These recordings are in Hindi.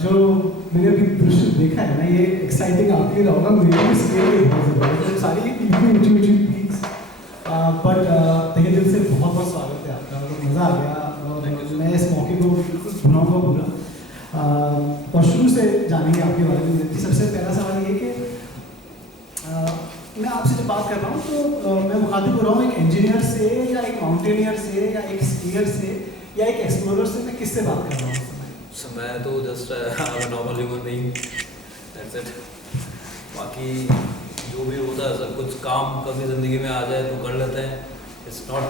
जो मैंने अभी दृश्य देखा है ना, ये एक्साइटिंग आपके लिए होगा, मेरे लिए स्केल भी बहुत ज़्यादा है, सारी इतनी ऊँची ऊँची पीक्स, बट तहे दिल से बहुत बहुत स्वागत है आपका, और मज़ा आ गया। और मैं इस मौके को बिल्कुल भुलाऊंगा पूरा, और शुरू से जानेंगे आपके बारे में। सबसे पहला सवाल ये कि मैं आपसे जब बात कर रहा हूँ तो मैं मुखातिब हो रहा हूँ एक इंजीनियर से या एक माउंटेनियर से या एक स्कीयर से या एक एक्सप्लोरर से, मैं किससे बात कर रहा हूँ? मैं तो just normal human being, that's it. बाकी जो भी होता है सब कुछ काम कभी ज़िंदगी में आ जाए तो कर लेते हैं। इट्स नॉट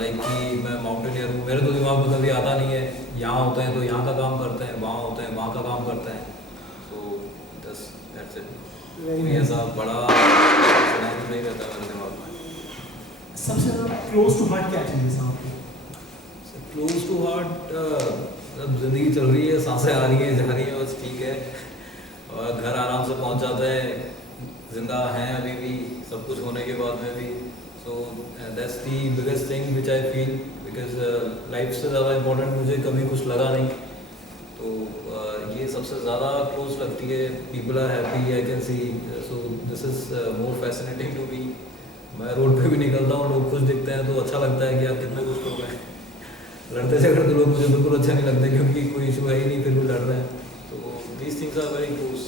लाइक कि मैं माउंटेनियर हूँ, मेरे तो दिमाग में कभी आता नहीं है यहाँ होते हैं तो यहाँ का काम करते हैं, वहाँ होते हैं वहाँ का काम करते हैं। So just that's it. कोई ऐसा बड़ा नहीं रहता मेरे दिमाग में। सबसे ज़्यादा क्लोज टू हार्ट क्या चीज़ है आपको? क्लोज टू हार्ट अब ज़िंदगी चल रही है, सांसें आ रही हैं जा रही हैं, बस ठीक है। और घर आराम से पहुंच जाते हैं, जिंदा हैं अभी भी, सब कुछ होने के बाद में भी। So that's the biggest thing which I feel, because life से ज़्यादा इम्पोर्टेंट मुझे कभी कुछ लगा नहीं। तो ये सबसे ज़्यादा क्लोज लगती है। People are happy, I can see, so this is more fascinating to be. मैं रोड पे भी निकलता हूँ, लोग खुश दिखते हैं तो अच्छा लगता है कि यार कितने कुछ लोग हैं। लड़ते झगड़ते लोग मुझे बिल्कुल अच्छा नहीं लगते, क्योंकि कोई इशू है ही नहीं, फिर भी लड़ रहे हैं। तो these things are very close,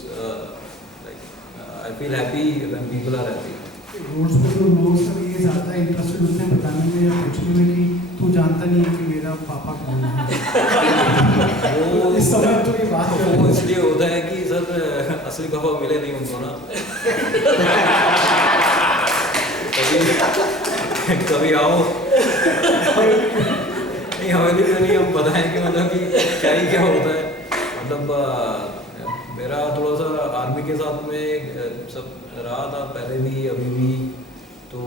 like I feel happy when people are happy. Roads पे तो लोग सब ये ज़्यादा इंटरेस्टेड होते हैं बताने में या पूछने में कि तू जानता नहीं है कि मेरा पापा कौन है। वो इस समय तो ये बात वो इसलिए होता है कि सर असली पापा मिले नहीं उनको ना। कभी आओ नहीं, हमें भी नहीं, हम बताएं कि मतलब कि क्या होता है। मतलब मेरा थोड़ा सा आर्मी के साथ में सब रहा था पहले भी अभी भी, तो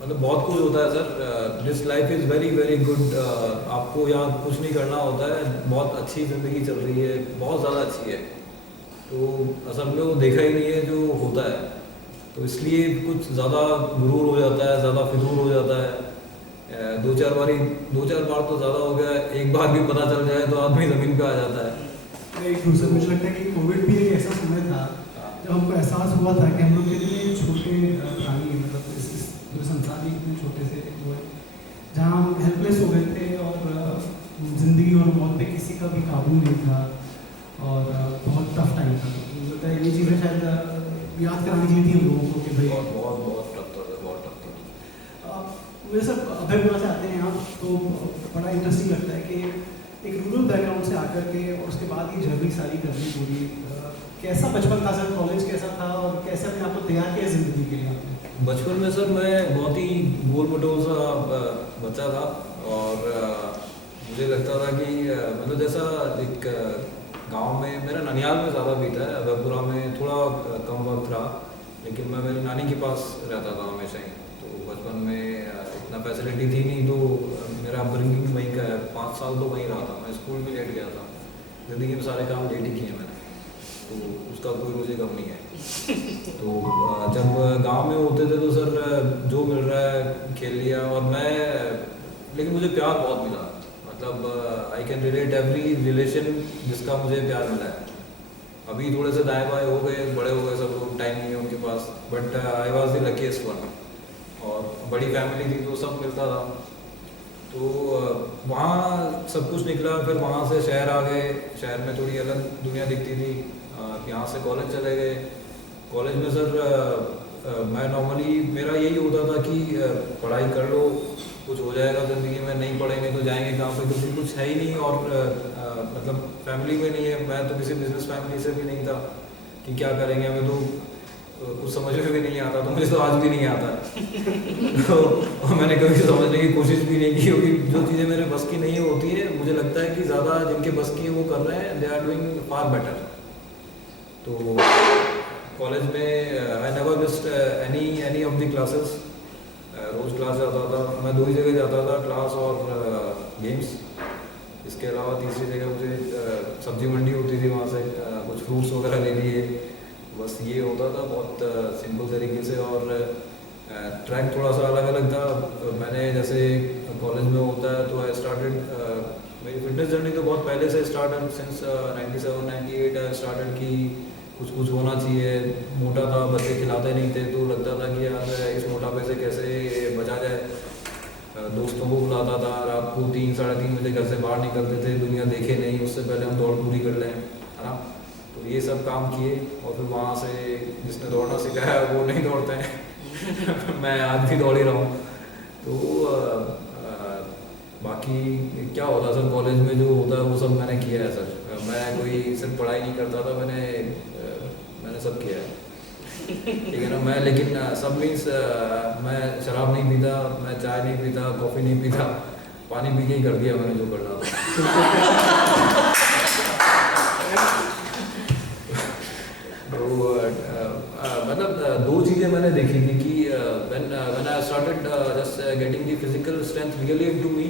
मतलब बहुत कुछ होता है sir. This life is very very good. आपको यहाँ कुछ नहीं करना होता है, बहुत अच्छी ज़िंदगी चल रही है, बहुत ज़्यादा अच्छी है। तो असल में वो देखा ही नहीं है जो होता है, तो इसलिए कुछ ज़्यादा गुरूर हो जाता है, ज़्यादा फितूर हो जाता है। दो चार बार तो ज़्यादा हो गया, एक बार भी पता चल जाए तो आदमी ज़मीन पे आ जाता है। एक दूसरे, मुझे लगता है कि कोविड भी एक ऐसा समय था जब हमको एहसास हुआ था कि हम लोग कितने छोटे प्राणी, मतलब इस पूरे संसार में कितने छोटे से वो है, जहाँ हम हेल्पलेस हो गए थे और ज़िंदगी और मौत पे किसी का भी काबू नहीं था, और बहुत टफ टाइम था। मुझे लगता है ये चीज़ें शायद याद कराने के लिए थी हम लोगों को कि भाई बहुत टफ था, बहुत टफ था। मेरे सब अभय बोलना चाहते हैं आप, तो बड़ा इंटरेस्टिंग लगता है कि एक रूरल बैकग्राउंड से आकर के और उसके बाद ये जर्नी सारी करनी पूरी, कैसा बचपन था सर? कॉलेज कैसा था और कैसे अपने आपको तैयार किया ज़िंदगी के लिए आपने? बचपन में सर मैं बहुत ही गोल मटोल सा बच्चा था, और मुझे लगता था कि मतलब जैसा एक गांव में, मेरा ननिहाल में ज़्यादा बीता है, अभयपुरा में थोड़ा कम वक्त रहा, लेकिन मैं मेरी नानी के पास रहता था हमेशा ही। तो बचपन में इतना फैसिलिटी थी नहीं, तो मेरा अपब्रिंगिंग वहीं का है। 5 साल तो वहीं रहा था, मैं स्कूल भी लेट गया था, ज़िंदगी में सारे काम लेट ही किए मैंने, तो उसका कोई मुझे गम नहीं है। तो जब गांव में होते थे तो सर जो मिल रहा है खेल लिया, और मैं, लेकिन मुझे प्यार बहुत मिला। मतलब I can relate every relation जिसका मुझे प्यार मिला है। अभी थोड़े से दाएँ बाएँ हो गए, बड़े हो गए सब लोग, टाइम नहीं है उनके पास, but I was the luckiest one. और बड़ी फैमिली थी तो सब मिलता था। तो वहाँ सब कुछ निकला, फिर वहाँ से शहर आ गए, शहर में थोड़ी अलग दुनिया दिखती थी। यहाँ से कॉलेज चले गए। कॉलेज में सर मैं नॉर्मली, मेरा यही होता था कि पढ़ाई कर लो, कुछ हो जाएगा ज़िंदगी में, नहीं पढ़ेंगे तो जाएंगे कहाँ पे, क्योंकि कुछ है ही नहीं, और मतलब फैमिली में नहीं है। मैं तो किसी बिजनेस फैमिली से भी नहीं था कि क्या करेंगे, हमें तो कुछ समझ में भी नहीं आता, तो मुझे तो आज भी नहीं आता। तो मैंने कभी समझने की कोशिश भी नहीं की, क्योंकि जो चीज़ें मेरे बस की नहीं होती है, मुझे लगता है कि ज़्यादा जिनके बस की है वो कर रहे हैं, they are doing far better. तो कॉलेज में I never missed any of the classes. रोज़ क्लास जाता था मैं, 2 ही जगह जाता था, क्लास और गेम्स। इसके अलावा तीसरी जगह मुझे सब्जी मंडी होती थी, वहाँ से कुछ फ्रूट्स वगैरह ले लिए, बस ये होता था बहुत सिंपल तरीके से। और ट्रैक थोड़ा सा अलग अलग था। मैंने जैसे कॉलेज में होता है तो आई स्टार्टेड मेरी फिटनेस जर्नी तो बहुत पहले से स्टार्ट सिंस 97 98 आई स्टार्टेड कि कुछ कुछ होना चाहिए। मोटा था, बच्चे खिलाते नहीं थे तो लगता था कि यार इस मोटापे से कैसे बचा जाए। दोस्तों को बुलाता था, रात को 3 साढ़े 3 बजे घर से बाहर निकलते थे, दुनिया देखे नहीं उससे पहले हम दौड़ पूरी कर लें, है ना। तो ये सब काम किए और फिर वहाँ से जिसने दौड़ना सिखाया वो नहीं दौड़ते हैं मैं आज भी दौड़ ही रहा हूँ। तो बाकी क्या होता सर, कॉलेज में जो होता है वो सब मैंने किया है सर। मैं कोई सिर्फ पढ़ाई नहीं करता था, मैंने सब किया है, ठीक है ना। मैं लेकिन सब मीन्स मैं शराब नहीं पीता, मैं चाय नहीं पीता, कॉफ़ी नहीं पीता, पानी पी के ही कर दिया मैंने जो करना था तो मतलब दो चीज़ें मैंने देखी थी कि when I started just getting the physical strength really into me,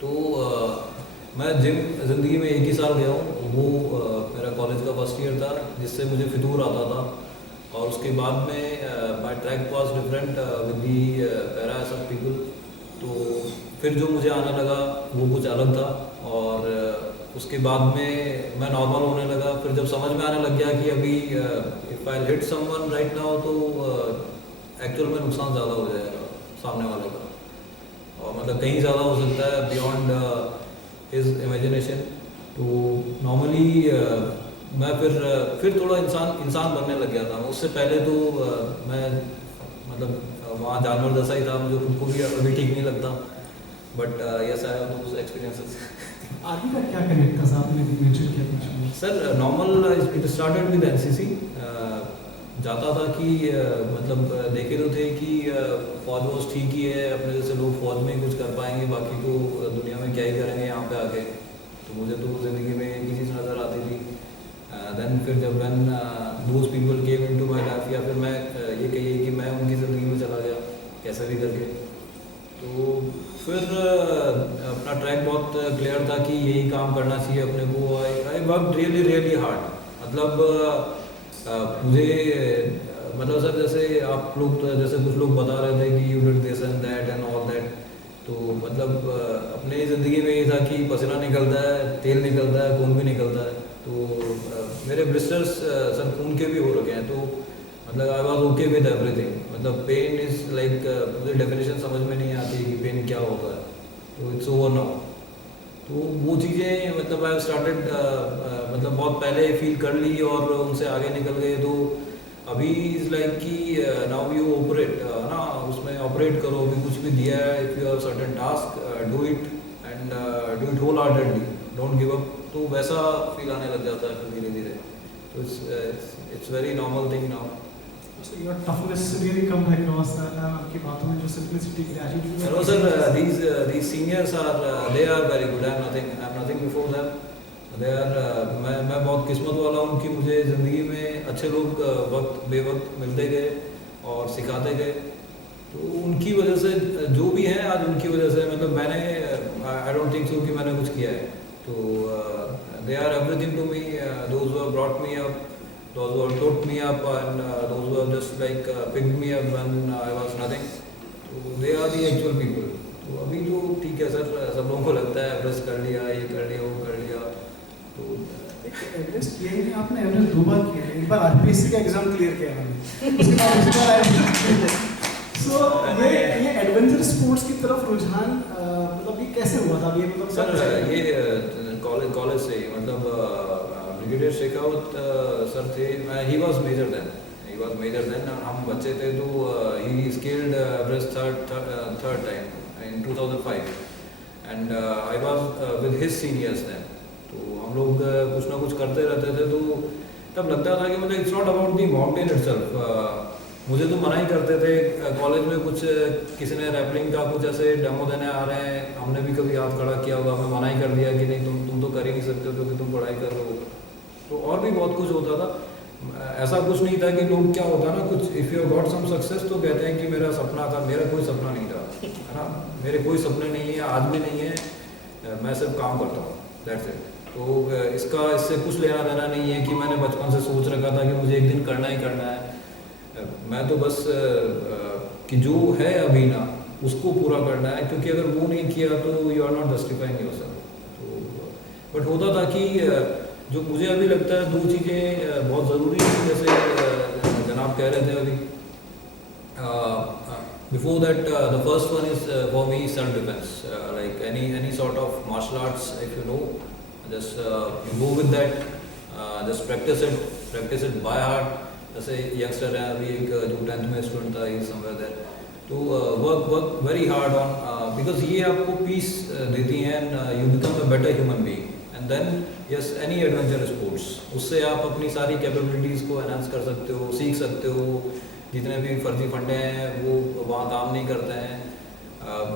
तो मैं जिम ज़िंदगी में 1 ही साल गया हूँ, वो मेरा कॉलेज का फर्स्ट ईयर था जिससे मुझे फितूर आता था। और उसके बाद में माई track was different with the para सब पीपल। तो फिर जो मुझे आने लगा वो कुछ अलग था और उसके बाद में मैं नॉर्मल होने लगा। फिर जब समझ में आने लग गया कि अभी if I hit someone right now तो एक्चुअल में नुकसान ज़्यादा हो जाएगा सामने वाले का, और मतलब कहीं ज़्यादा हो सकता है बियॉन्ड हिज इमेजिनेशन। तो नॉर्मली मैं फिर थोड़ा इंसान बनने लग गया था। उससे पहले तो मैं मतलब वहाँ जानवर जैसा ही था, मुझे खुद को भी अभी ठीक नहीं लगता। But yes I have those experiences. Army का क्या कनेक्ट था साहब, ने मेंशन किया कुछ में? Sir normal it started with NCC. जाता था कि मतलब देखे तो थे कि फौज वॉज ठीक ही है, अपने जैसे लोग फौज में ही कुछ कर पाएंगे, बाकी तो दुनिया में क्या ही करेंगे यहाँ पे आके। तो मुझे तो ज़िंदगी में एक ही चीज़ नज़र आती थी। देन फिर जब when those people came into my life, या फिर मैं ये कहिए कि मैं उनकी ज़िंदगी में चला गया कैसे भी करके, तो फिर अपना ट्रैक बहुत क्लियर था कि यही काम करना चाहिए अपने को। I work really hard. मतलब मुझे मतलब सर जैसे आप लोग जैसे कुछ लोग बता रहे थे कि you did this and that and all that, तो मतलब अपने ज़िंदगी में ये था कि पसीना निकलता है, तेल निकलता है, खून भी निकलता है। तो मेरे ब्लिस्टर्स सर खून के भी हो रखे हैं। तो मतलब I was okay with everything. मतलब पेन इज़ लाइक मुझे डेफिनेशन समझ में नहीं आती कि पेन क्या होता है, तो इट्स ओवर नाउ। तो वो चीज़ें मतलब आई स्टार्टेड मतलब बहुत पहले फील कर ली और उनसे आगे निकल गए। तो अभी इज़ लाइक कि नाउ यू ऑपरेट ना, उसमें ऑपरेट करो। अभी कुछ भी दिया है, if you have certain task do it and do it whole heartedly, don't give up. तो वैसा फील आने लग जाता है फिर धीरे धीरे। तो it's very normal thing now. So your toughness really come across आपकी बातों में जो simplicity, gratitude। No sir, these seniors are they are very good. I'm nothing before them. They are मैं बहुत किस्मत वाला हूँ कि मुझे ज़िंदगी में अच्छे लोग वक्त बेवक्त मिलते गए और सिखाते गए। तो उनकी वजह से जो भी हैं आज, उनकी वजह से मतलब मैंने आई डोंट थिंक सो कि मैंने कुछ किया है। तो they are everything to me, those who have brought me up, those who have taught me up, and those who have just like picked me up when I was nothing. तो they are the actual people. तो अभी तो ठीक है सर, सब लोगों को लगता है एवरेस्ट कर लिया, ये कर लिया, वो कर लिया। तो एवरेस्ट किया ही आपने, एवरेस्ट 2 बार किया है। एक बार आरपीएससी का एग्जाम क्लियर किया मैंने, उसके बाद इस बार एवरेस्ट। सो ये एडवेंचर स्पोर्ट्स की तरफ रुझान मतलब ये कैसे हुआ था? ये मतलब सर ये कॉलेज से ही मतलब ब्रिगेडियर शेखावत सर थे, ही वॉज मेजर देन। हम बच्चे थे तो he scaled Everest third time in 2005 and I was with his seniors then. तो हम लोग कुछ ना कुछ करते रहते थे। तो तब लगता था कि मतलब it's not about the mountain itself. मुझे तो मना ही करते थे कॉलेज में, कुछ किसी ने रैपलिंग का कुछ ऐसे डेमो देने आ रहे हैं, हमने भी कभी हाथ खड़ा किया होगा, हमें मना ही कर दिया कि नहीं तुम तो कर ही नहीं सकते क्योंकि तुम पढ़ाई कर रहे हो। तो और भी बहुत कुछ होता था। ऐसा कुछ नहीं था कि लोग क्या होता ना, कुछ if you got some success तो कहते हैं कि मेरा सपना था। मेरा कोई सपना नहीं था, है ना। मेरे कोई सपने नहीं है, आज भी नहीं है। मैं सिर्फ काम करता हूँ, दैट्स इट। तो इससे कुछ लेना देना नहीं है कि मैंने बचपन से सोच रखा था कि मुझे एक दिन करना ही करना है। मैं तो बस कि जो है अभी ना उसको पूरा करना है, क्योंकि अगर वो नहीं किया तो you are not justifying yourself. तो बट होता था कि जो मुझे अभी लगता है 2 चीज़ें बहुत ज़रूरी हैं, जैसे जनाब कह रहे थे अभी, before that the first one is for me self defense, like any sort of martial arts, if you know, just you go with that, just practice it by heart. जैसे यंगस्टर है अभी, एक जो 10th में स्टूडेंट था, ही समवेयर देयर, तो work very hard on, because ये आपको पीस देती हैं, and you become a better human being, and then yes any adventure sports, उससे आप अपनी सारी कैपेबिलिटीज़ को एनहांस कर सकते हो, सीख सकते हो। जितने भी फर्जी फंडे हैं वो वहाँ काम नहीं करते हैं,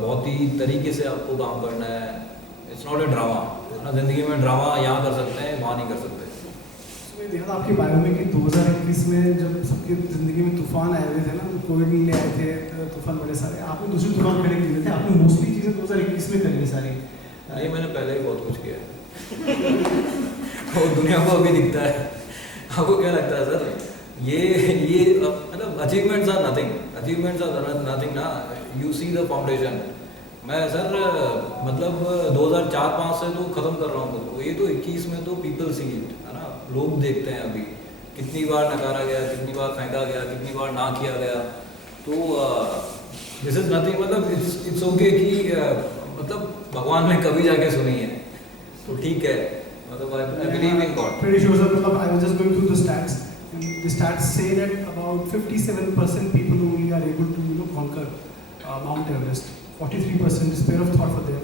बहुत ही तरीके से आपको काम करना है। इट्स नॉट ए ड्रामा, ना ज़िंदगी में ड्रामा यहाँ कर सकते हैं, वहाँ नहीं कर सकते। मैंने देखा था आपकी बायो में कि 2021 में जब सबकी ज़िंदगी में तूफान आए हुए थे ना, कोविड ले आए थे, तो तूफान बड़े सारे, आपने दूसरे तूफान खड़े किए थे, आपने मोस्टली चीज़ें 2021 में करी है सारी। नहीं, मैंने पहले ही बहुत कुछ किया है वो दुनिया को अभी दिखता है। आपको क्या लगता है सर, ये मतलब अचीवमेंट्स आर नथिंग ना, यू सी द फाउंडेशन। मैं सर मतलब 2004-05 से तो ख़त्म कर रहा हूँ खुद को, ये तो 21 में तो पीपल सी इट, है ना, लोग देखते हैं अभी कितनी बार नकारा गया, कितनी बार फेंका गया, कितनी बार ना किया गया। तो दिस इज़ नथिंग, मतलब इट्स ओके कि मतलब भगवान ने कभी जाके सुनी है तो ठीक है, मतलब I believe in God. Pretty sure sir, मतलब I was just going through the stats, and the stats say that about 57% people only are able to conquer Mount Everest. 43% is fear of thought for them,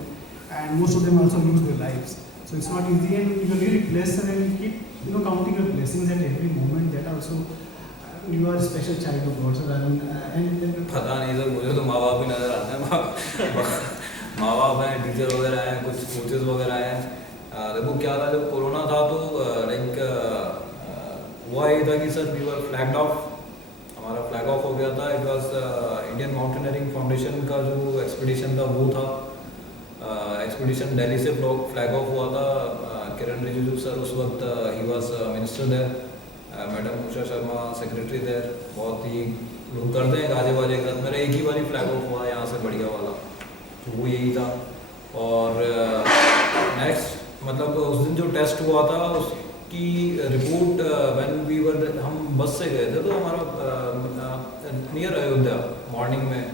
and most of them also lose their lives. So it's not easy, and you are really blessed, and you keep counting your blessings at every moment. That also, you are a special child of God, sir. And पता नहीं सर, मुझे तो माँ बाप ही नज़र आते हैं। माँ बाप हैं, टीचर वगैरह हैं, कुछ कोचेस वगैरह हैं। देखो क्या था, जब कोरोना था तो लाइक हुआ ये था कि sir we were flagged off, हमारा फ्लैग ऑफ हो गया था। It was Indian Mountaineering Foundation का जो एक्सपीडिशन था वो था, एक्सपीडिशन दिल्ली से फ्लैग ऑफ हुआ था। किरण रिजिजू सर उस वक्त ही was minister there, madam Usha Sharma secretary there, बहुत ही लोग करते हैं गाजे बाजे के साथ। मेरा एक ही बार ही फ्लैग ऑफ हुआ यहाँ से बढ़िया वाला, तो वो यही था। और नेक्स्ट मतलब उस दिन जो टेस्ट हुआ था उसकी रिपोर्ट व्हेन वी वर, हम बस से गए थे तो हमारा नियर अयोध्या मॉर्निंग में,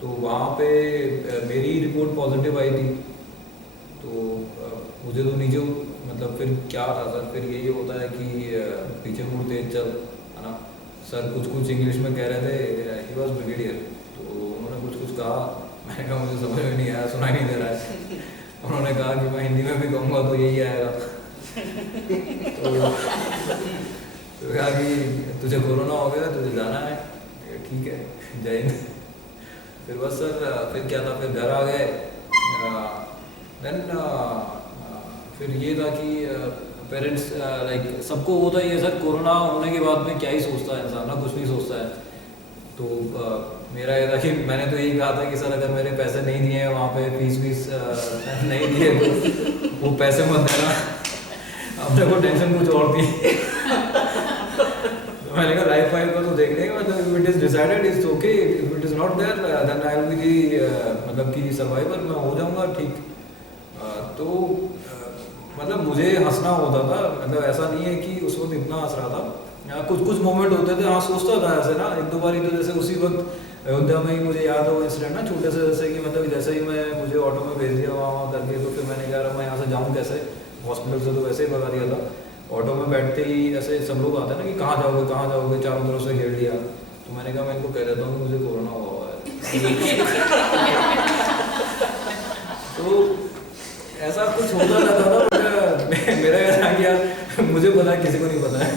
तो वहाँ पे मेरी रिपोर्ट पॉजिटिव आई थी। तो मुझे तो नीचे मतलब फिर क्या था सर, फिर यही होता है कि पीछे मुड़ तेज चल, है ना। सर कुछ इंग्लिश में कह रहे थे, ही वॉज ब्रिगेडियर, तो उन्होंने कुछ कहा, मैंने कहा मुझे समझ में नहीं आया, सुनाई नहीं दे रहा है। उन्होंने कहा कि मैं हिंदी में भी कहूँगा तो यही आएगा। तो कहा कि तुझे कोरोना हो गया, तुझे जाना है, ठीक है, जय हिंद। फिर बस सर फिर क्या था, फिर घर आ गए। देन फिर ये था कि पेरेंट्स लाइक सबको होता ही है सर, कोरोना होने के बाद में क्या ही सोचता है इंसान ना, कुछ नहीं सोचता है। तो मेरा ये था कि मैंने तो यही कहा था कि सर अगर मेरे पैसे नहीं दिए हैं वहाँ पे फीस नहीं दिए तो वो पैसे मत देना, अब देखो टेंशन कुछ और थी। तो मैंने कहा लाइफ फाइल को तो देख लेंगे, मतलब it is decided it's okay, if it is not there then I will be मतलब कि सर्वाइवर, मैं हो जाऊँगा ठीक। तो मतलब मुझे हंसना होता था, मतलब ऐसा नहीं है कि उस वक्त इतना हंस रहा था, कुछ मोमेंट होते थे हाँ सोचता था ऐसे ना। एक दो बार तो जैसे उसी वक्त अयोध्या में ही मुझे याद है वो इंसिडेंट ना, छोटे से जैसे कि मतलब जैसे ही मुझे ऑटो में भेज दिया वहाँ करके, तो फिर मैंने कह रहा मैं यहाँ से जाऊँ कैसे, हॉस्पिटल से तो वैसे ही भगा दिया था। ऑटो में बैठते ही ऐसे सब लोग आते हैं ना कि कहाँ जाओगे, चारों तरफ से घेर लिया। तो मैंने कहा मैं इनको कह देता हूँ कि मुझे कोरोना हुआ है। तो ऐसा कुछ होता रहता था, मेरा ऐसा कि यार मुझे पता है, किसी को नहीं पता है।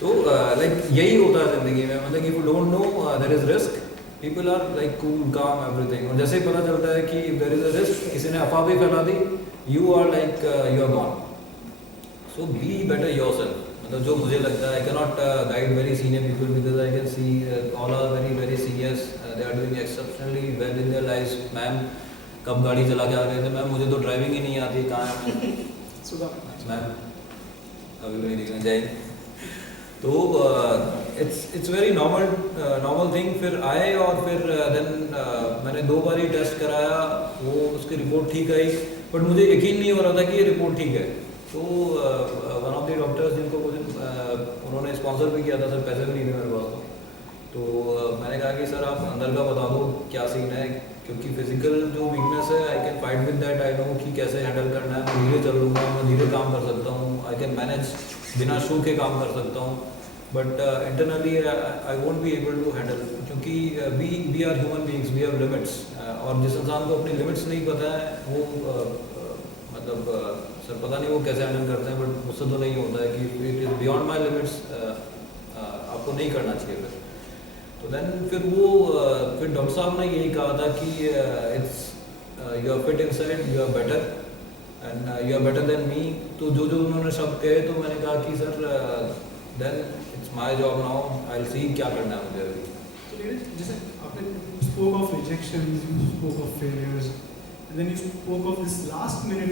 तो लाइक यही होता है ज़िंदगी में, मतलब if you don't know there is risk, people are like cool calm everything, और जैसे ही पता चलता है कि if there is a risk, किसी ने अफवाह भी फैला दी, you are like you are gone. So be better yourself, मतलब जो मुझे लगता है, I can not guide very senior people because I can see all are very seniors, they are doing exceptionally well in their life. Ma'am कब गाड़ी चला के आ गए थे, मैम मुझे तो ड्राइविंग ही नहीं आती, कहाँ है मैम, अभी भी नहीं दिख रहे, जय। तो इट्स वेरी नॉर्मल थिंग। फिर आए और फिर देन मैंने 2 बार ही टेस्ट कराया, वो उसकी रिपोर्ट ठीक आई, बट मुझे यकीन नहीं हो रहा था कि ये रिपोर्ट ठीक है। तो वन ऑफ द डॉक्टर्स जिनको मुझे उन्होंने स्पॉन्सर भी किया था, सर पैसे भी नहीं थे मेरे पास, तो मैंने कहा कि सर आप अंदर का बता दो क्या सीन है, क्योंकि फिजिकल जो वीकनेस है I can fight with that, I know कि कैसे हैंडल करना है, मैं धीरे चल लूँगा, मैं धीरे काम कर सकता हूँ, आई कैन मैनेज बिना शू के काम कर सकता हूँ, but internally I won't be able to handle, क्योंकि we are human beings, we have limits, और जिस इंसान को अपनी लिमिट्स नहीं पता है वो मतलब सर पता नहीं वो कैसे हैंडल करते हैं, बट मुझसे तो नहीं होता है कि it is beyond my limits, आपको नहीं करना चाहिए। फिर तो देन फिर डॉक्टर साहब ने यही कहा था कि it's you are fit inside, you are better and you are better than me. तो जो उन्होंने शब्द कहे, तो मैंने कहा कि sir then it's my job now, I will see क्या करना है मुझे अभी। तो जैसे आपने spoke of rejections, you spoke of failures, and then you spoke of this last minute,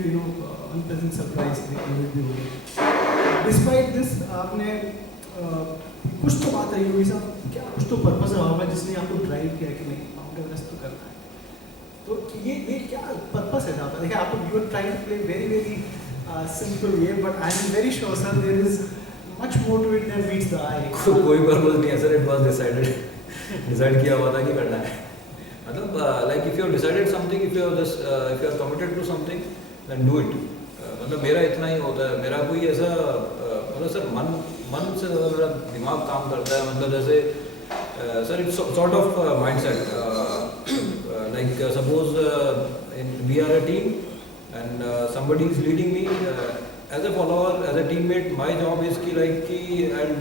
unpleasant surprise that you will be holding. Despite this, आपने कुछ तो बात रही होगी साहब, क्या कुछ तो पर्पस रहा होगा जिसने आपको ड्राइव किया कि नहीं माउंट एवरेस्ट तो करना है। तो ये क्या पर्पस है साहब? देखिए आप you are trying to play very very simple way, but I am very sure sir there is much more to it than meets the eye. कोई पर्पस नहीं है सर, इट वाज डिसाइड किया हुआ था कि करना है। मतलब like if you have decided something, if you are committed to something, then do it. मतलब मेरा इतना ही होता है, मेरा कोई ऐसा मतलब सर मन से ज़्यादा मेरा दिमाग काम करता है। मतलब जैसे sir it's sort of mindset, like suppose we are a team and somebody is leading me as a follower, as a teammate, my job is कि I'll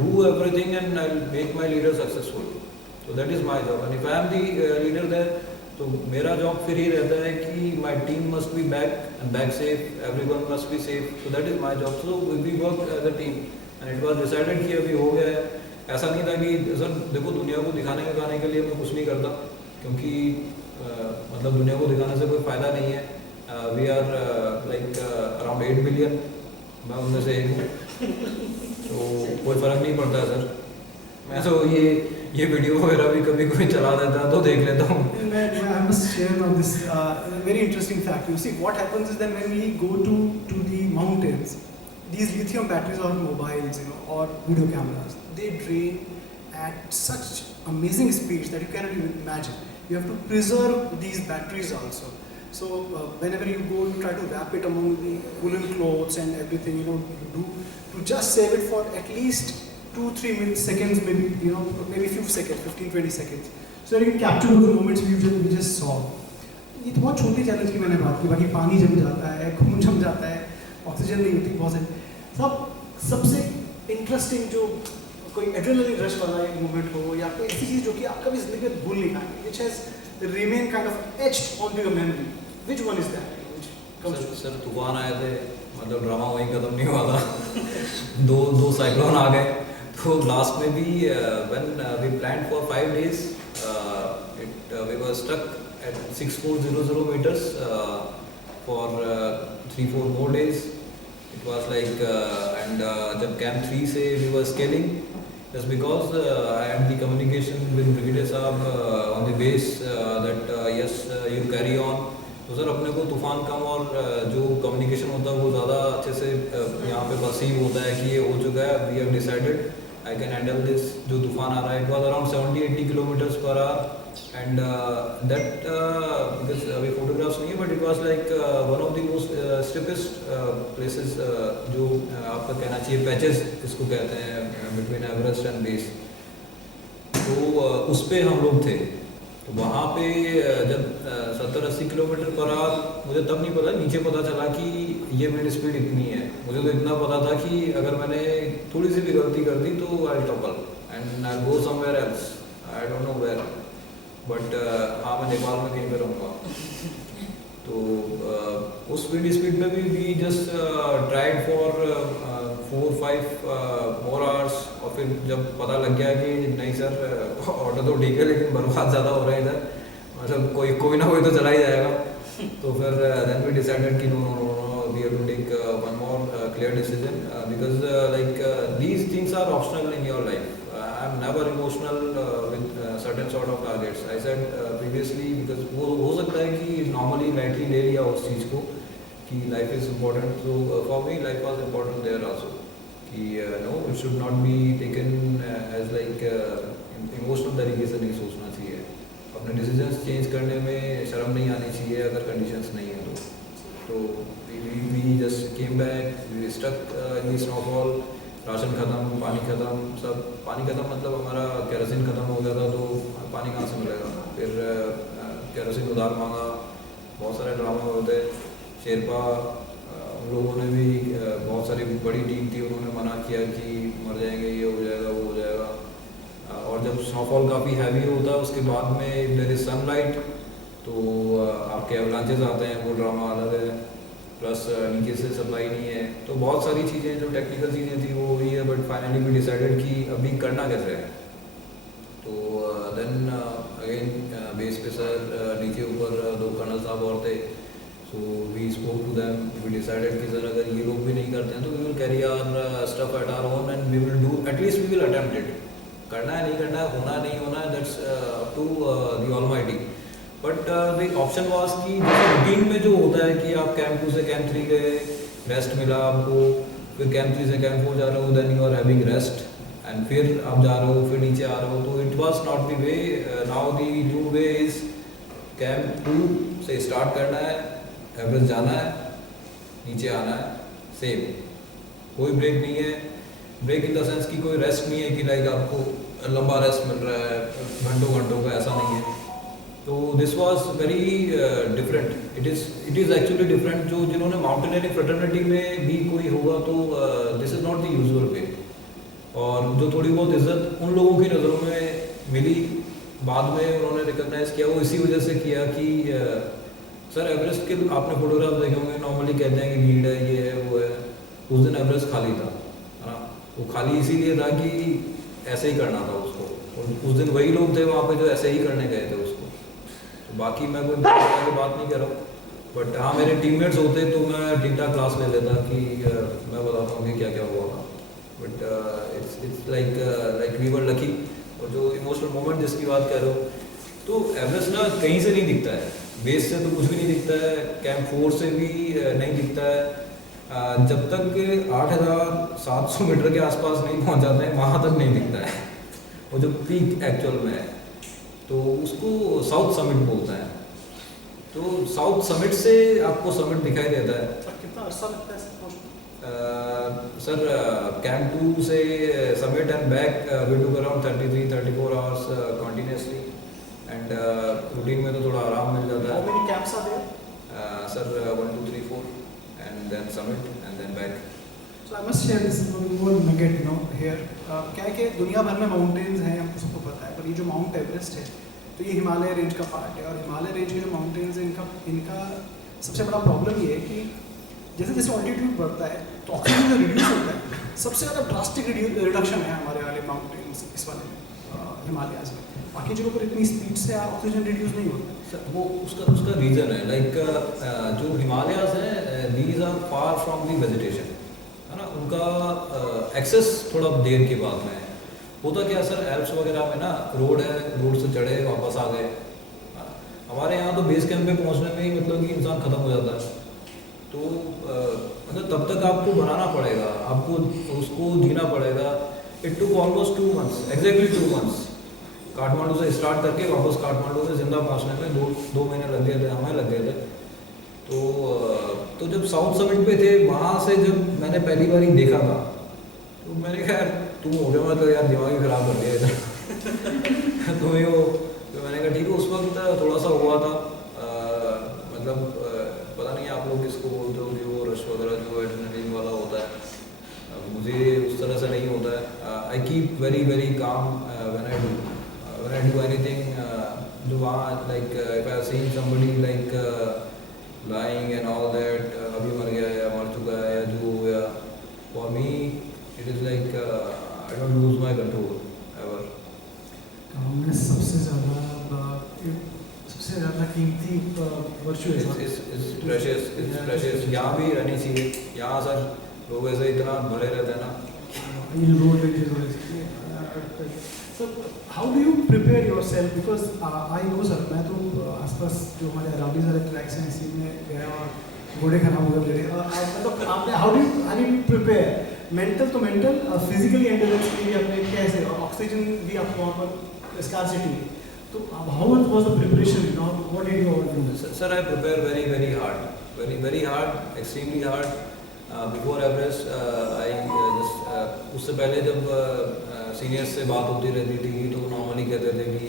do everything and I'll make my leader successful, so that is my job, and if I am the leader there, तो मेरा जॉब फिर ही रहता है कि my team must be back safe, everyone must be safe, so that is my job, so we work as a team and it was decided कि अभी हो गया है। ऐसा नहीं था कि सर देखो दुनिया को दिखाने के लिए मैं कुछ नहीं करता, क्योंकि मतलब दुनिया को दिखाने से कोई फ़ायदा नहीं है। We are like around 8 billion, मैं उनमें से एक हूँ, तो कोई फ़र्क नहीं पड़ता है सर। मैं तो ये वीडियो वगैरह भी कभी कोई चला देता है तो देख लेता हूँ। I must share on this very interesting fact. You see, what happens is that when we go to the mountains, these lithium batteries on mobiles, or video cameras, they drain at such amazing speeds that you cannot even imagine. You have to preserve these batteries also. So whenever you go, you try to wrap it among the woolen clothes and everything, you do to just save it for at least 2-3 seconds, maybe few seconds, 15-20 seconds, so that you can capture those moments we just saw. ये तो बहुत छोटी चैलेंज की मैंने बात की, बाकी पानी जम जाता है, खून जम जाता है, ऑक्सीजन नहीं होती बहुत सारी। सबसे इंटरेस्टिंग जो कोई एड्रेनलिन रश वाला एक मोमेंट हो, या कोई ऐसी चीज़ जो कि आप कभी जिंदगी में भूल नहीं पाएंगे, which has remained kind of etched onto your memory. Which one is that? Which comes to sir तूफान आए थे, मतलब ड्रामा वहीं खत्म नहीं हुआ था। दो साइक्लोन आ गए, तो लास्ट में भी when we planned for 5 days, we were stuck at 6400 meters for 3-4 more days. It was like and जब कैंप 3 से we were scaling, just because I had the communication with Brigadier Saab on the base that yes you carry on. तो सर अपने को तूफान कम और जो कम्युनिकेशन होता है वो ज़्यादा अच्छे से यहाँ पे परसीव होता है कि ये हो चुका है, we have decided I can handle this. जो तूफान आ रहा है, it was around 70-80 kilometres per hour and that because अभी फोटोग्राफ्स नहीं है, but it was like one of the most steepest places, जो आपका कहना चाहिए पैचेस इसको कहते हैं, बिटवीन एवरेस्ट एंड बेस। तो उस पर हम लोग थे, तो वहाँ पे जब 70-80 किलोमीटर पर आवर, मुझे तब नहीं पता, नीचे पता चला कि ये विंड स्पीड इतनी है। मुझे तो इतना पता था कि अगर मैंने थोड़ी सी भी गलती कर दी तो I topple and I go somewhere else, I don't know where, but हाँ मैं नेपाल में कहीं पर रहूँगा। तो उस विंड स्पीड में भी we just tried for 4-5 more hours, और फिर जब पता लग गया कि नहीं सर ऑर्डर तो ठीक है लेकिन बर्बाद ज़्यादा हो रहा है इधर, मतलब कोई ना कोई तो चला ही जाएगा, तो फिर देन वी डिसाइडेड कि no we you have to take one more clear decision because these things are optional in your life. I'm never emotional with certain sort of targets. I said previously because वो हो सकता है कि normally lightly ले लिया उस चीज़ को कि life is important. So for me life was important there also. कि no, it should not be taken as like emotional तरीके से नहीं सोचना चाहिए. अपने डिसीजंस चेंज करने में शर्म नहीं आनी चाहिए अगर कंडीशंस नहीं है तो we just came back, we stuck in the snowfall. Ration खत्म, पानी खत्म, सब. पानी खत्म मतलब हमारा केरोसिन खत्म हो गया था तो पानी कहाँ से मिलेगा. फिर केरोसिन उधार मांगा. बहुत सारे ड्रामा हुए थे. शेरपा उन लोगों ने भी बहुत सारी बड़ी टीम थी, उन्होंने मना किया कि मर जाएंगे, ये हो जाएगा, वो हो जाएगा. और जब स्नोफॉल काफ़ी हैवी होता है उसके बाद में देयर इज सनलाइट तो आपके एवलांचेस आते हैं, वो ड्रामा अलग है. प्लस नीचे से सप्लाई नहीं है तो बहुत सारी चीज़ें जो टेक्निकल चीज़ें थी वो हुई है. बट फाइनली वी डिसाइडेड कि अभी करना कैसे है. तो देन अगेन बेस पे सर नीचे ऊपर दो कर्नल साहब और थे. So we spoke to them. We decided कि सर अगर ये लोग भी नहीं करते हैं तो we will carry our stuff at our own and we will do at least we will attempt it. करना है नहीं करना है, होना नहीं होना है, that's up to the almighty. But the option was कि जैसे रूटीन में जो होता है कि आप कैंप 2 से कैंप 3 गए, रेस्ट मिला आपको, फिर कैंप 3 से कैंप 4 जा रहे हो, then you are having rest and फिर आप जा रहे हो, फिर नीचे आ रहे हो. तो it was not the way. Now the new way is camp 2 से स्टार्ट करना है, एवरेज जाना है, नीचे आना है, सेम. कोई ब्रेक नहीं है. ब्रेक इन द सेंस कि कोई रेस्ट नहीं है कि लाइक आपको लंबा रेस्ट मिल रहा है घंटों घंटों का, ऐसा नहीं है. तो this was very different. It is actually different. जो जिन्होंने माउंटेनियरिंग फ्रेटर्निटी में भी कोई होगा तो this is not the usual way. और जो थोड़ी बहुत इज्जत उन लोगों की नज़रों में मिली बाद में उन्होंने रिकॉग्नाइज किया, वो इसी वजह से किया कि सर एवरेस्ट के आपने फोटोग्राफ देखे होंगे, नॉर्मली कहते हैं कि भीड़ है, ये है, वो है. उस दिन एवरेस्ट खाली था, है ना. वो खाली इसीलिए था कि ऐसे ही करना था उसको. और उस दिन वही लोग थे वहाँ पे जो ऐसे ही करने गए थे उसको. तो बाकी मैं कोई बात नहीं कर रहा हूँ. बट हाँ, मेरे टीममेट्स होते तो मैं ठीक ठाक क्लास ले लेता कि मैं बताता हूँ कि क्या क्या हुआ था. But it's like we were lucky. और जो इमोशनल मोमेंट जिसकी बात कर रहे हो, तो एवरेस्ट ना कहीं से नहीं दिखता है. बेस से तो कुछ भी नहीं दिखता है, कैंप 4 से भी नहीं दिखता है. जब तक 8,700 मीटर के आसपास नहीं पहुंच जाते हैं वहाँ तक नहीं दिखता है. वो जो पीक एक्चुअल में है तो उसको साउथ समिट बोलते हैं. तो साउथ समिट से आपको समिट दिखाई देता है. सर कितना अर्सा लगता है सर पहुंचने? सर कैंप 2 से summit and back we took around 33-34 hours continuously. And routine में तो थोड़ा आराम मिल जाता है. How many camps are there? Sir 1 2 3 4 and then summit and then back. So I must share this one nugget, you know, here. क्या है कि दुनिया भर में माउंटेन्स हैं, हमको सबको पता है, पर ये जो माउंट एवरेस्ट है तो ये हिमालय रेंज का पार्ट है. और हिमालय रेंज के जो माउंटेन्स हैं इनका सबसे बड़ा प्रॉब्लम ये है कि जैसे जैसे ऑल्टीट्यूड बढ़ता है तो ऑक्सीजन जो रिड्यूस होता है, सबसे ज़्यादा ड्रास्टिक रिडक्शन है हमारे वाले माउंटेन्स इस वाले हिमालयाज में. बाकी जगहों पर इतनी स्पीड से ऑक्सीजन रिड्यूस नहीं होता. सर वो उसका रीज़न है लाइक जो हिमालयाज हैं these are far from the vegetation, है ना. उनका एक्सेस थोड़ा देर के बाद में है. होता क्या सर, एल्प्स वगैरह में ना रोड है, रोड से चढ़े वापस आ गए. हमारे यहाँ तो बेस कैंप पे पहुँचने में ही मतलब कि इंसान ख़त्म हो जाता है. तो मतलब तब तक आपको बनाना पड़ेगा, आपको उसको जीना पड़ेगा. It took almost 2 months, exactly 2 months. Kathmandu से स्टार्ट करके वापस काठमांडू से जिंदा पहुंचने में 2 महीने लग गए थे, हमें लग गए थे. तो जब साउथ समिट पे थे वहाँ से जब मैंने पहली बार ही देखा था तो मैंने कहा तुम हो गया मतलब यार दिमाग ही खराब कर दिया इधर. तुम ही हो. तो मैंने कहा ठीक है. उस वक्त थोड़ा सा हुआ था मतलब पता नहीं आप लोग किसको बोलते हो कि वो रश वगैरह जो एड्रेनलिन वाला होता है. मुझे उस तरह से नहीं होता है. I keep very very calm when I do anything. जो वहाँ like if I have seen somebody like lying and all that, अभी मर गया या मर चुका है या जो हो गया, for me it is like I don't lose my control ever. काम में सबसे सबसे ज़्यादा कीमती वर्चू है इट्स प्रेशियस। यहाँ भी रहनी चाहिए। यहाँ सर लोग ऐसे इतना भरे रहते हैं ना। इन road So how do you prepare yourself? Because I know sir, मैं तो आसपास जो हमारे अराउंड सारे ट्रैक्स हैं इसी में गया और घोड़े खराब हो गए मेरे। मतलब आपने how do you prepare? Mental तो मेंटल, फिजिकली एंड्योरेंस के लिए अपने कैसे, ऑक्सीजन भी आपको वहाँ पर स्कार्सिटी, तो how much was the preparation? You know, what did you all do? Sir, I prepare very hard, very hard, extremely hard. Before Everest, उससे पहले जब सीनियर्स से बात होती रहती थी तो नॉर्मली कहते थे कि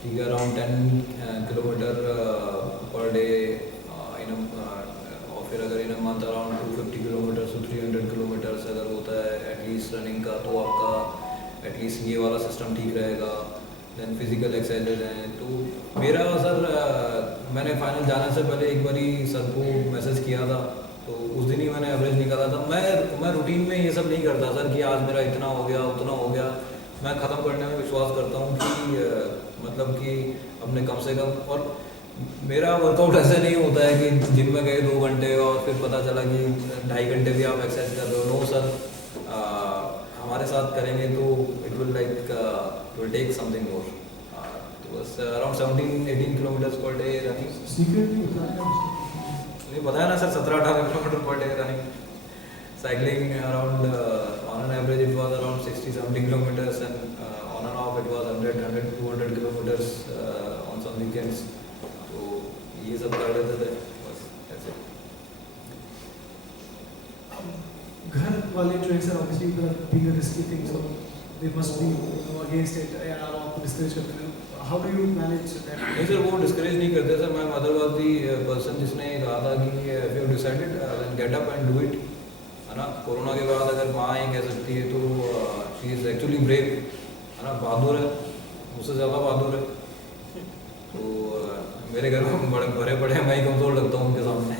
ठीक है अराउंड 10 किलोमीटर पर डे और फिर अगर in a month around 250 kilometre to 300 kilometres अगर होता है एटलीस्ट रनिंग का, तो आपका एटलीस्ट ये वाला सिस्टम ठीक रहेगा। देन फिजिकल एक्सरसाइजेज हैं। तो मेरा सर मैंने फाइनल जाने से पहले एक बारी सर को मैसेज किया था, तो उस दिन ही मैंने एवरेज निकाला था। मैं रूटीन में ये सब नहीं करता सर कि आज मेरा इतना हो गया उतना हो गया। मैं ख़त्म करने में विश्वास करता हूँ कि मतलब कि अपने कम से कम, और मेरा वर्कआउट ऐसे नहीं होता है कि जिम में गए 2 घंटे और फिर पता चला कि 2.5 घंटे भी आप एक्सरसाइज कर रहे हो। नो सर, हमारे साथ करेंगे तो it will take something more. तो बस around 17-18 kilometres per day running. नहीं बताया ना sir, 17-18 kilometre per day running. Cycling around on an average it was around 60-70 kilometres and on and off it was 100-200 kilometres on some weekends. तो ये सब कर लेते थे बस ऐसे। घर वाले जो है sir obviously being a risky thing, so they must be against it, या आप डिस्करेज करते हैं। How do you manage that? नहीं सर, वो डिस्करेज नहीं करते सर। मैं मदर वाज दी पर्सन जिसने कहा था कि if you decided then get up and do it, है ना। कोरोना के बाद अगर माँ ही कह सकती है तो शी इज़ एक्चुअली ब्रेव, है ना, बहादुर है, मुझसे ज़्यादा बहादुर है। तो मेरे घर में बड़े भरे पड़े हैं, मैं ही कमज़ोर लगता हूँ उनके सामने।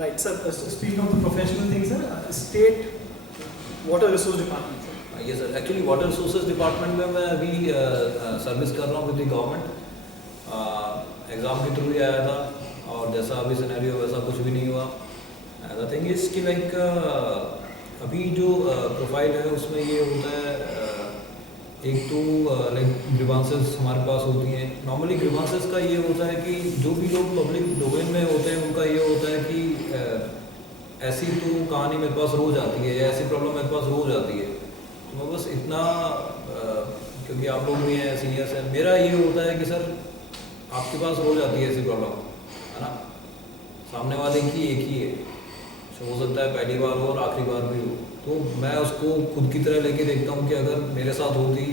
Right sir, speaking of the professional things sir, state water resource department. ये sir actually water resources department में मैं अभी सर्विस कर रहा हूँ विद द गवर्नमेंट। एग्ज़ाम के थ्रू ही आया था और जैसा अभी सिनेरियो वैसा कुछ भी नहीं हुआ। द थिंग इज़ कि लाइक अभी जो प्रोफाइल है उसमें ये होता है, एक तो लाइक ग्रीवांसेस हमारे पास होती हैं। नॉर्मली ग्रीवांसेस का ये होता है कि जो भी लोग पब्लिक डोमेन में होते हैं उनका ये होता है कि ऐसी तो कहानी मेरे पास रोज़ आती है या ऐसी प्रॉब्लम मेरे पास रोज़ आती है। तो मैं बस इतना क्योंकि आप लोग भी हैं सीनियर्स हैं, मेरा ये होता है कि सर आपके पास रोज़ आती है ऐसी प्रॉब्लम, है ना। सामने वाले की एक ही है, हो सकता है पहली बार हो और आखिरी बार भी हो। तो मैं उसको खुद की तरह लेके देखता हूँ कि अगर मेरे साथ होती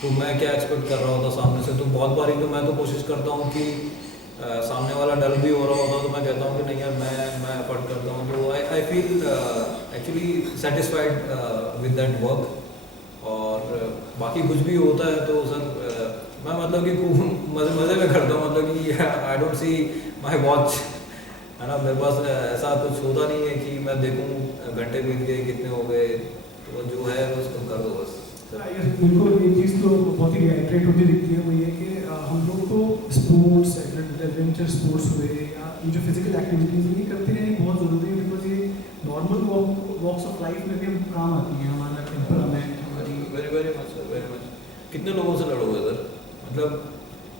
तो मैं क्या एक्सपेक्ट कर रहा होता सामने से। तो बहुत बारी तो मैं तो कोशिश करता हूँ कि सामने वाला डल भी हो रहा होता तो मैं कहता हूँ कि नहीं यार मैं एफर्ट करता हूँ। तो I feel actually satisfied with that work. और बाकी कुछ भी होता है तो सर मैं मतलब कि खूब मज़े में करता हूँ। मतलब कि I don't see my watch, है ना। मेरे पास ऐसा कुछ होता नहीं है कि मैं देखूँ घंटे बीत गए कितने हो गए, तो जो है उसको कर दो बस। बिल्कुल, ये चीज़ तो बहुत ही रिएक्ट्रेट होती दिखती है, वो ये कि हम लोग को स्पोर्ट्स, एडवेंचर स्पोर्ट्स हुए या ये जो फिजिकल एक्टिविटीज़ ये करते रहनी बहुत ज़रूरी है। बिकॉज ये नॉर्मल वॉक्स ऑफ लाइफ में भी हम काम आती है, हमारा टेम्परामेंट, हमारी very much sir, very much. कितने लोगों से लड़ोगे सर?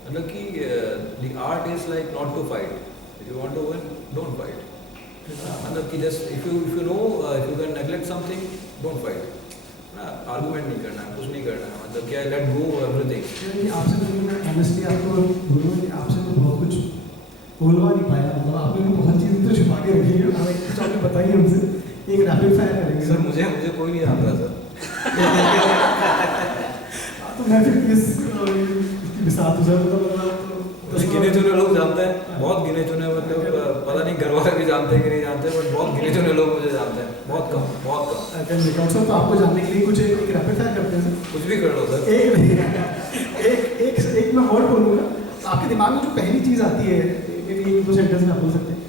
मतलब कि the art is like not to fight, if you want to win don't fight. मतलब कि just if you know if you can neglect something don't fight, ना। आर्गूमेंट नहीं करना है, कुछ नहीं करना है, मतलब क्या लेट गो एवरीथिंग। आपसे तो मैं ऑनेस्टली आपको बोलूँ कि आपसे तो बहुत कुछ बोलवा नहीं पाया। मतलब आपने तो बहुत चीज़ें तो छुपा के रखी है, हमें कुछ आपने बताइए हमसे। एक रैपिड फायर करेंगे सर। मुझे कोई नहीं जानता सर। तो मैं फिर इसकी साथ मुझे गिने चुने लोग जानते हैं, बहुत गिने चुने, मतलब पता नहीं घर वाले भी जानते हैं कि नहीं जानते, बट बहुत गिने चुने लोग मुझे जानते हैं, बहुत कम, बहुत कम। सर, तो आपको जानने के लिए कुछ एक रैपिड फायर करते हैं सर। कुछ भी कर लो सर। एक मैं वर्ड बोलूँगा, आपके दिमाग में जो पहली चीज़ आती है, एक दो सेंटेंस में आप बोल सकते हैं,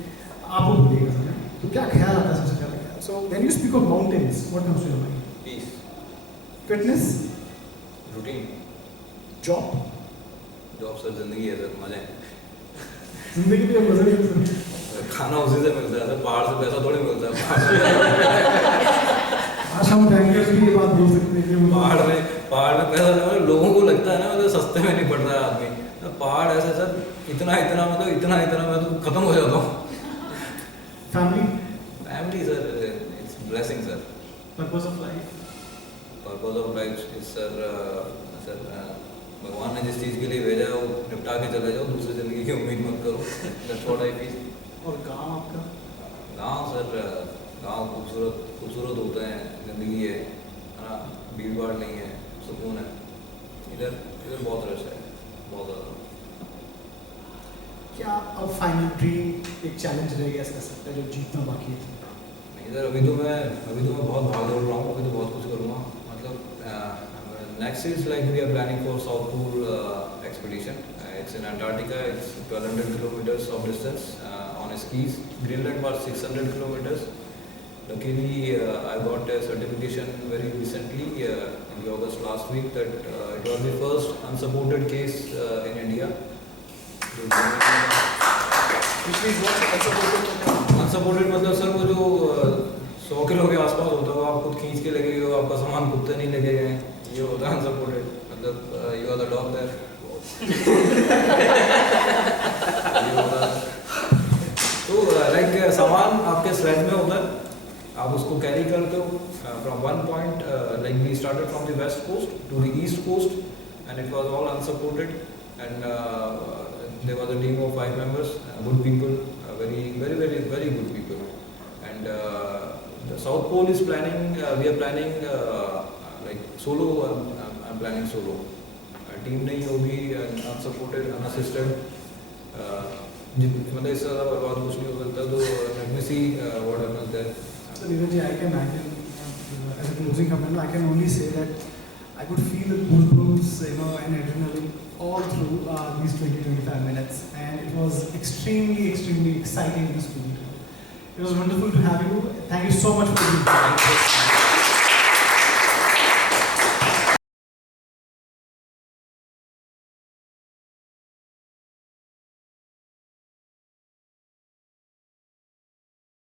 आप वो बोलिएगा सर। तो क्या ख्याल आता है सबसे पहले? So when you speak of mountains, what comes to your mind? Peace, fitness, routine, job, job sir जिंदगी है सर, मजे हैं। जिंदगी भी मजे नहीं सर। खाना उसी से मिलता है सर, पहाड़ से पैसा थोड़ी मिलता है। आज हम बैंकर्स भी ये बात बोल सकते हैं कि पहाड़ में पैसा नहीं, मतलब लोगों को लगता है ना मतलब सस्ते में नहीं पड़ रहा है आदमी। तो पहाड़ ऐसे सर इतना इतना मतलब इतना इतना मैं तो खत्म हो जाता हूँ। Family sir it's blessing sir. Purpose of life is sir sir भगवान ने जिस चीज़ के लिए भेजा है वो निपटा के चले जाओ, दूसरी ज़िंदगी की उम्मीद मत करो। That's what I feel. और गांव आपका? गाँव सर, गाँव खूबसूरत होते हैं, ज़िंदगी है ना, भीड़ भाड़ नहीं है, सुकून है। इधर बहुत रश है, बहुत ज़्यादा। क्या अब फाइनल ड्रीम एक चैलेंज रह गया कह सकता है जो जीतना बाकी है? नहीं सर, अभी तो मैं बहुत भाग दौड़ रहा हूँ, अभी तो बहुत कुछ करूँगा। मतलब next is like we are planning for South Pole expedition. It's in Antarctica, it's 1200 kilometers of distance on skis. Greenland was 600 kilometers. Luckily, I got a certification very recently in the August last week that it was the first unsupported case in India. Unsupported मतलब सर वो जो 100 किलो के आसपास होता है वो आप खुद खींच के लगे हो, आपका सामान खुद से नहीं लगे गए, ये होता है अनसपोर्टेड। मतलब you are the dog there. तो लाइक सामान आपके स्लेज में होता है, आप उसको कैरी करते हो from one point. Like we started from the west coast to the east coast and it was all unsupported and there was a team of 5 members, good people, very good people. And the South Pole is planning, we are planning like solo, I'm planning solo. Team नहीं होगी, unsupported, unassisted. मतलब इससे ज़्यादा बर्बाद कुछ नहीं हो सकता, तो let me see what happens there. So Neeraj ji, I can as a closing comment, I can only say that I could feel the goosebumps, and adrenaline all through these 20-25 minutes, and it was extremely exciting to speak to you. It was wonderful to have you. Thank you so much for being here.